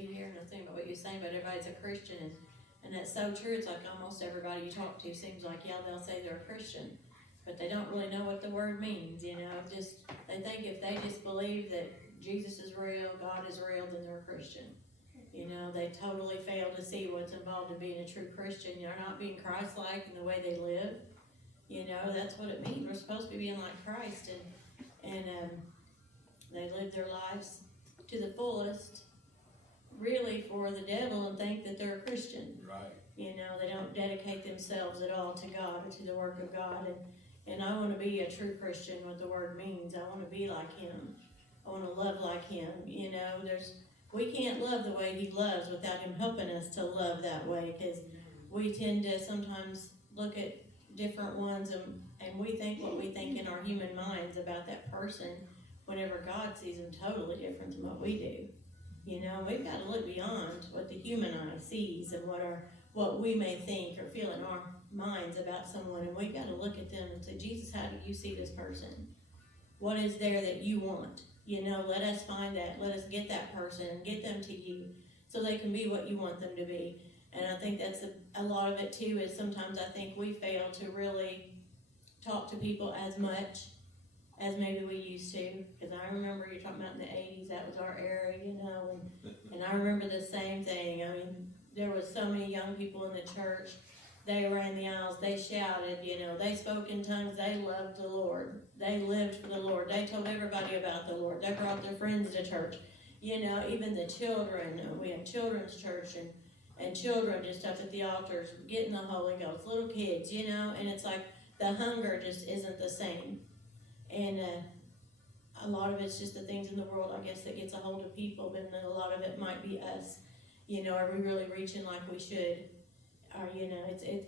be here, and I was thinking about what you were saying, but everybody's a Christian, and that's so true. It's like almost everybody you talk to seems like, yeah, they'll say they're a Christian, but they don't really know what the word means, you know. Just, they think if they just believe that Jesus is real, God is real, then they're a Christian. You know, they totally fail to see what's involved in being a true Christian. They're not being Christ-like in the way they live. You know, that's what it means. We're supposed to be being like Christ, and they live their lives to the fullest, really, for the devil, and think that they're a Christian. Right. You know, they don't dedicate themselves at all to God or to the work of God. And I want to be a true Christian, what the word means. I want to be like Him. I want to love like Him. You know, we can't love the way He loves without Him helping us to love that way, because we tend to sometimes look at different ones and we think what we think in our human minds about that person, whenever God sees them totally different than what we do. You know, we've got to look beyond what the human eye sees and what we may think or feel in our minds about someone, and we've got to look at them and say, Jesus, how do you see this person? What is there that you want? You know, let us find that. Let us get that person and get them to you so they can be what you want them to be. And I think that's a lot of it too, is sometimes I think we fail to really talk to people as much as maybe we used to. Because I remember you're talking about in the 80s, that was our era, you know, and I remember the same thing. I mean, there was so many young people in the church. They ran the aisles, they shouted, you know, they spoke in tongues, they loved the Lord. They lived for the Lord. They told everybody about the Lord. They brought their friends to church. You know, even the children, we had children's church and children just up at the altars getting the Holy Ghost, little kids, you know, and it's like the hunger just isn't the same. And a lot of it's just the things in the world, I guess, that gets a hold of people, but then a lot of it might be us. You know, are we really reaching like we should? Or, you know,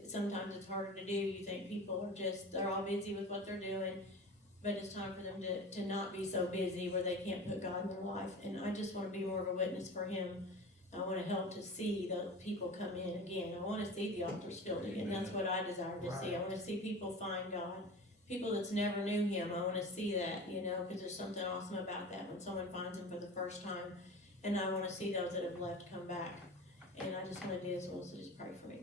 sometimes it's harder to do. You think people are they're all busy with what they're doing, but it's time for them to not be so busy where they can't put God in their life. And I just want to be more of a witness for Him. I want to help to see the people come in again. I want to see the altars filled again. That's what I desire to see. I want to see people find God. People that's never knew Him, I want to see that, you know, because there's something awesome about that when someone finds Him for the first time. And I want to see those that have left come back. And I just want to do as well, so just pray for me.